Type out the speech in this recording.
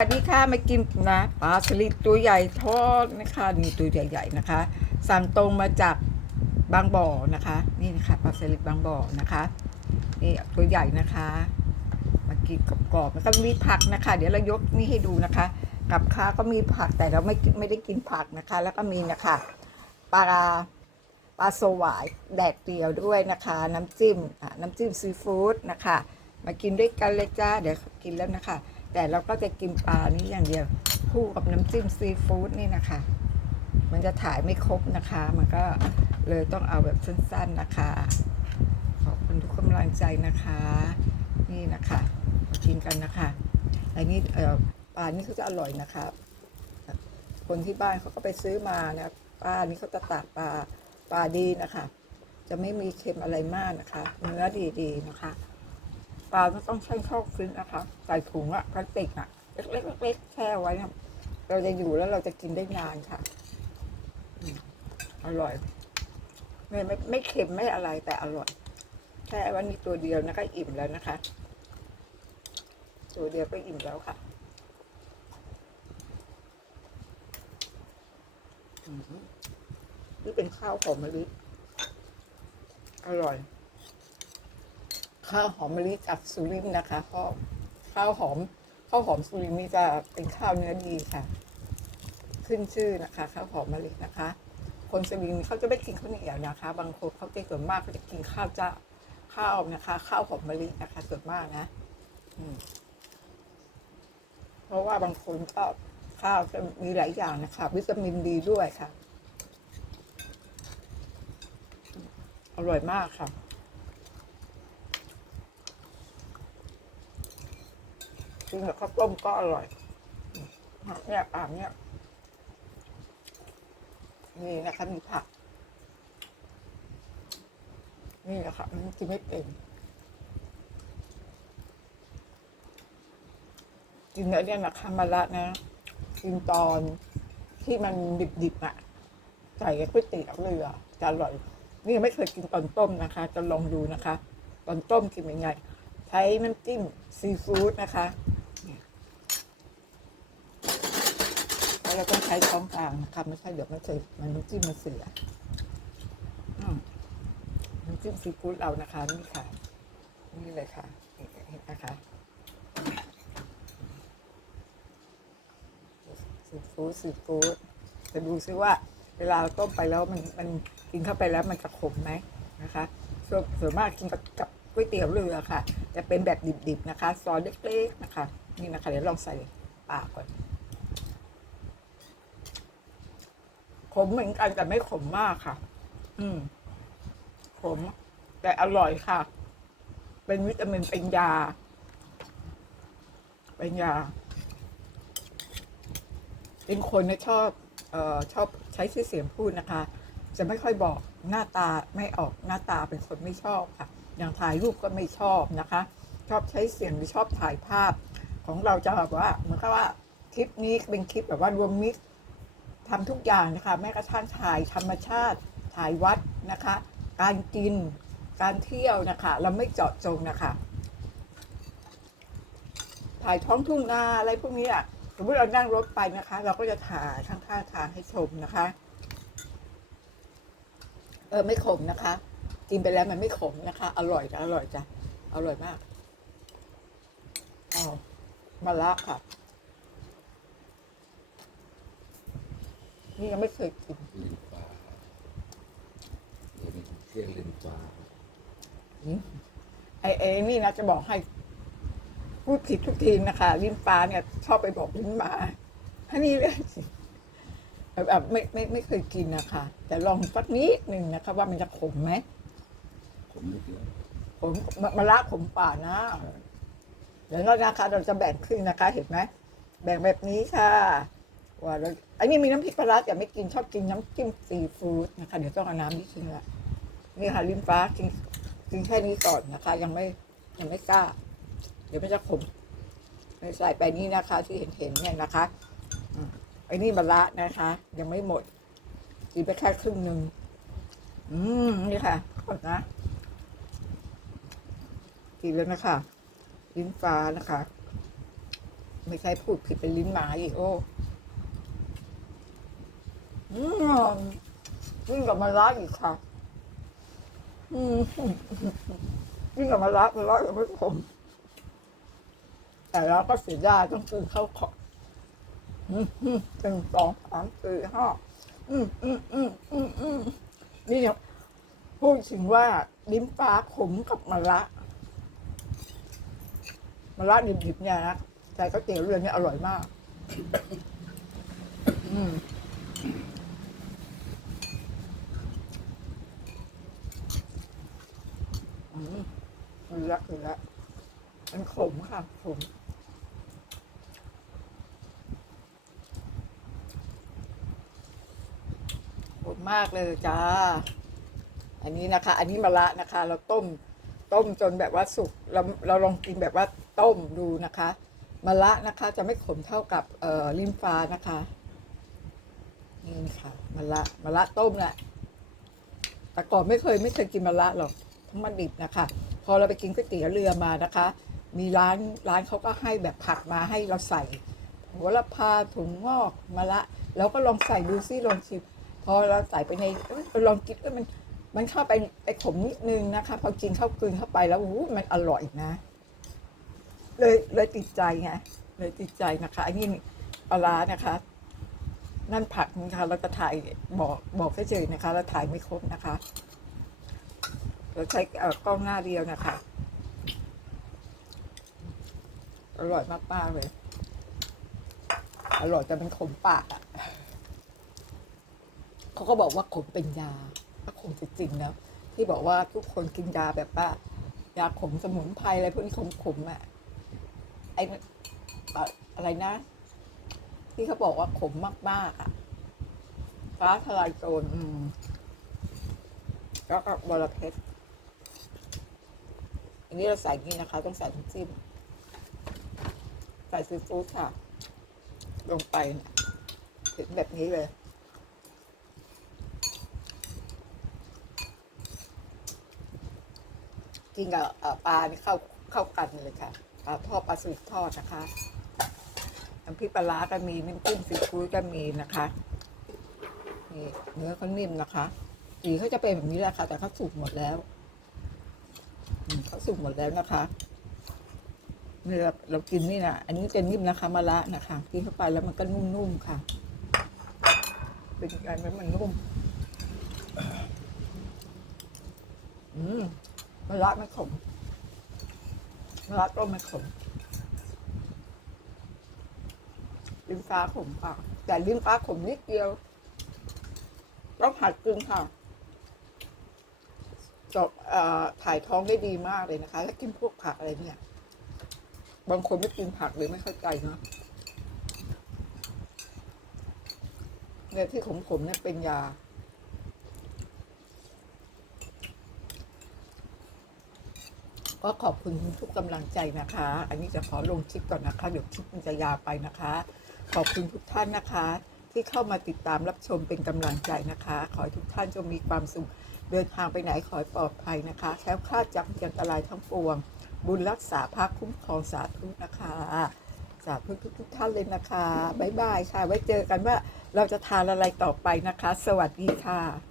สวัสดีค่ะมากินนะปลาสลิดตัวใหญ่ทอดนะคะนี่ตัวใหญ่ ๆนะคะสั่งตรงมาจากบางบ่อนะคะ นี่นะคะปลาสลิดบางบ่อนะคะนี่ตัวใหญ่นะคะ มากินกรอบๆแล้วก็มีผักนะคะ เดี๋ยวเรายกนี่ให้ดูนะคะ กับข้าก็มีผักแต่เราไม่ไม่ได้กินผักนะคะ แล้วก็มีนะคะปลาปลาสวายแดดเดียวด้วยนะคะ น้ำจิ้มน้ำจิ้มซีฟู้ดนะคะ มากินด้วยกันเลยจ้าเดี๋ยวกินแล้วนะคะ แต่เราก็จะกินปลานี้อย่างเดียว คู่กับน้ำจิ้มซีฟู้ดนี่นะคะ มันจะถ่ายไม่ครบนะคะ มันก็เลยต้องเอาแบบสั้นๆนะคะ ขอบคุณทุกกำลังใจนะคะ นี่นะคะมากินกันนะคะอันนี้เออปลานี่เขาจะอร่อยนะคะคนที่บ้านเขาก็ไปซื้อมานะปลานี่เขาจะตากปลาปลาดีนะคะ จะไม่มีเค็มอะไรมากนะคะ เนื้อดีๆนะคะ ปลาก็ต้องใช้ช่องฟินนะคะ ใส่ถุงอะพลาสติกอะเล็กๆเล็กๆแช่ไว้นะเราจะอยู่แล้วเราจะกินได้นานค่ะอร่อย ไม่ไม่ไม่เค็มไม่อะไรแต่อร่อยแค่วันนี้ตัวเดียวนะคะอิ่มแล้วนะคะ ตัวเดียวก็อิ่มแล้วค่ะอืมนี่เป็นข้าวหอมมะลิอร่อย ข้าวหอมมะลิจากสุรินทร์นะคะข้าวข้าวหอมข้าวหอมสุรินทร์นี่จะเป็นข้าวเนื้อดีค่ะ ขึ้นชื่อนะคะข้าวหอมมะลินะคะ คนสุรินทร์เขาจะไม่กินข้าวเหนียวนะคะ บางคนเขาจะส่วนมากเขาจะกินข้าวเจ้าข้าวนะคะ ข้าวหอมมะลินะคะส่วนมากนะเพราะว่าบางคนก็ข้าวจะมีหลายอย่างนะคะ วิตามินดีด้วยค่ะ อร่อยมากค่ะ กินกับข้าวต้มก็อร่อยเนี่ยอ่างเนี่ยนี่นะคะมีผัก นี่นะคะมันกินไม่เป็นกินแล้วเนี่ยนะคะมาละนะกินตอนที่มันดิบๆอะใส่ก๋วยเตี๋ยวเรือจะอร่อย นี่ไม่เคยกินตอนต้มนะคะ จะลองดูนะคะ ตอนต้มกินยังไง ใช้น้ำจิ้มซีฟู้ดนะคะเนี่ยแล้ว เราต้องใช้ช้อนกลางนะคะไม่ใช่เดี๋ยวมันจะมันน้ำจิ้มมันเสียอืมน้ำจิ้มซีฟู้ดเรานะคะนี่ค่ะ นี่เลยค่ะเห็นนะคะซีฟู้ดซีฟู้ดจะดูซิว่า เวลาต้มไปแล้วมันมันกินเข้าไปแล้วมันจะขมไหมนะคะส่วนส่วนมากกินกับกับก๋วยเตี๋ยวเรือค่ะ จะเป็นแบบดิบๆนะคะ ซอสเล็กๆนะคะ นี่นะคะ เดี๋ยวลองใส่ปากก่อน มเหมือนกันแต่ไม่ขมมากค่ะ อืม ขม แต่อร่อยค่ะ เป็นวิตามินเป็นยา เป็นยา เป็นคนเนี่ชอบเอ่อชอบใช้ชื่อเสียงพูดนะคะ จะไม่ค่อยบอกหน้าตาไม่ออกหน้าตาเป็นคนไม่ชอบค่ะ อย่างถ่ายรูปก็ไม่ชอบนะคะ ชอบใช้เสียงหรือชอบถ่ายภาพ ของเราจะแบบว่าเหมือนกับว่าคลิปนี้เป็นคลิปแบบว่ารวมมิตร ทำทุกอย่างนะคะแม้กระทั่งถ่ายธรรมชาติถ่ายวัดนะคะ การกินการเที่ยวนะคะ เราไม่เจาะจงนะคะถ่ายท้องทุ่งนาอะไรพวกนี้อะสมมติเรานั่งรถไปนะคะ เราก็จะถ่ายข้างๆทางให้ชมนะคะ เออไม่ขมนะคะ กินไปแล้วมันไม่ขมนะคะ อร่อยจ้ะอร่อยจ้ะอร่อยมากอ้ามาละค่ะ นี่ยังไม่เคยกินลินปลาเดี๋ยวนี้เรียกลินปลาไอ้ไอ้นี่นะจะบอกให้ พูดผิดทุกทีนะคะลิ้นปลาเนี่ย ชอบไปบอกลิ้นหมาอันนี้เลยแบบแบบไม่ไม่ไม่เคยกินนะคะ แต่ลองสักนิดหนึ่งนะคะ ว่ามันจะขมไหมผมนิดเดียวผมมะมะระขมป่านะเดี๋ยวเรานะคะเราจะแบ่งครึ่งนะคะ เห็นไหมแบ่งแบบนี้ค่ะ ว่าเราอันนี้มีน้ำพริกปลาร้าแต่ไม่กินชอบกินน้ำจิ้มซีฟู้ดนะคะ เดี๋ยวต้องเอาน้ำนิดนึงละนี่ค่ะลิ้นฟ้ากินกินแค่นี้ก่อนนะคะ ยังไม่ยังไม่กล้า เดี๋ยวไมันจะขมใส่ไปนี่นะคะ ที่เห็นเห็นเนี่ยนะคะอืมไอ้นี่มะระนะคะ ยังไม่หมดกินไปแค่ครึ่งหนึ่งอืมนี่ค่ะก่อนนะกินแล้วนะคะ ลิ้นฟ้านะคะ ไม่ใช่พูดผิดเป็นลิ้นหมาอีกโอ้ อืมยิ่งกับมาละอีกค่ะ อืมยิ่งกับมาละมาละกับไม่ขมแต่เราก็เสียดายต้องกินข้าวขออืมอืมหนึ่งสองสามสี่ห้าอืมอืมอืมอืมอืมนี่เนี่ยพูดถึงว่าลิ้นปลาขมกับมะระมะระดิบๆเนี่ยนะใส่ก๋วยเตี๋ยวเรือเนี่ยอร่อยมาก อืม อืมคื อละคือละมันขมค่ะขมขมมากเลยจ้า อันนี้นะคะ อันนี้มะระนะคะ เราต้ม ต้มจนแบบว่าสุก เราเราลองกินแบบว่าต้มดูนะคะมะระนะคะ จะไม่ขมเท่ากับเอ่อลิ้นฟ้านะคะนี่นะคะมะระมะระต้มแหละแต่ก่อนไม่เคยไม่เคยกินมะระหรอกมันดิบนะคะพ อเราไปกินก๋วยเตี๋ยวเรือมานะคะ มีร้านร้านเขาก็ให้แบบผักมาให้เราใส่หัวละพาถุงงอกมะละแล้วก็ลองใส่ดูซิลองชิมพอเราใส่ไปในลองกินเอ้ยมันมันเข้าไปไปขมนิดนึงนะคะ พอกินเข้ากลืนเข้าไปแล้วอู้มันอร่อยนะ เลยเลยติดใจไงเลยติดใจนะคะอันนี้ปลาร้านะคะ นั่นผักนะคะเราจะถ่ายบอกบอกเฉยๆนะคะ เราถ่ายไม่ครบนะคะ เราใช้กล้องหน้าเดียวนะคะ อร่อยมากๆเลย อร่อยแต่มันขมปากอะเขาก็บอกว่าขมเป็นยาก็คงจะจริงนะที่บอกว่าทุกคนกินยาแบบว่ายาขมสมุนไพรอะไรพวกนี้ขมๆอะไอ้เอ่ออะไรนะ ที่เขาบอกว่าขมมากๆอะฟ้าทลายโจรอืมแล้วก็บอระเพ็ด อันนี้เราใส่นี่นะคะ ต้องใส่น้ำจิ้มใส่ซีฟู้ดค่ะ ลงไปถึงแบบนี้เลย กินกับปลานี่เข้าเข้ากันเลยค่ะปลาทอดปลาสลิดทอดนะคะน้ำพริกปลาร้าก็มีน้ำจิ้มซีฟู้ดก็มีนะคะนี่เนื้อเขานิ่มนะคะสีเขาจะเป็นแบบนี้แหละค่ะ แต่เขาสุกหมดแล้ว เขาสุกหมดแล้วนะคะเนี่ยเราเรากินนี่นะอันนี้จะนิ่มนะคะมะระนะคะกินเข้าไปแล้วมันก็นุ่มๆค่ะ เป็นไงมันมันนุ่มอืมมะระไม่ขมมะระต้มไม่ขมลิ้นฟ้าขมค่ะแต่ลิ้นฟ้าขมนิดเดียวต้องผัดกึ่งค่ะ จบอ่อถ่ายท้องได้ดีมากเลยนะคะถ้ากินพวกผักอะไรเนี่ย บางคนไม่กินผักหรือไม่เข้าใจเนาะเนี่ยที่ขมๆเนี่ยเป็นยา ก็ขอบคุณทุกกำลังใจนะคะ อันนี้จะขอลงคลิปก่อนนะคะ เดี๋ยวคลิปมันจะยาวไปนะคะ ขอบคุณทุกท่านนะคะ ที่เข้ามาติดตามรับชมเป็นกำลังใจนะคะ ขอให้ทุกท่านจงมีความสุข เดินทางไปไหนขอให้ปลอดภัยนะคะแคล้วคลาดจากอันตรายทั้งปวง บุญรักษาพักคุ้มครองสาธุนะคะ สาธุทุกทุกท่านเลยนะคะบ๊ายบายค่ะ ไว้เจอกันว่าเราจะทานอะไรต่อไปนะคะ สวัสดีค่ะ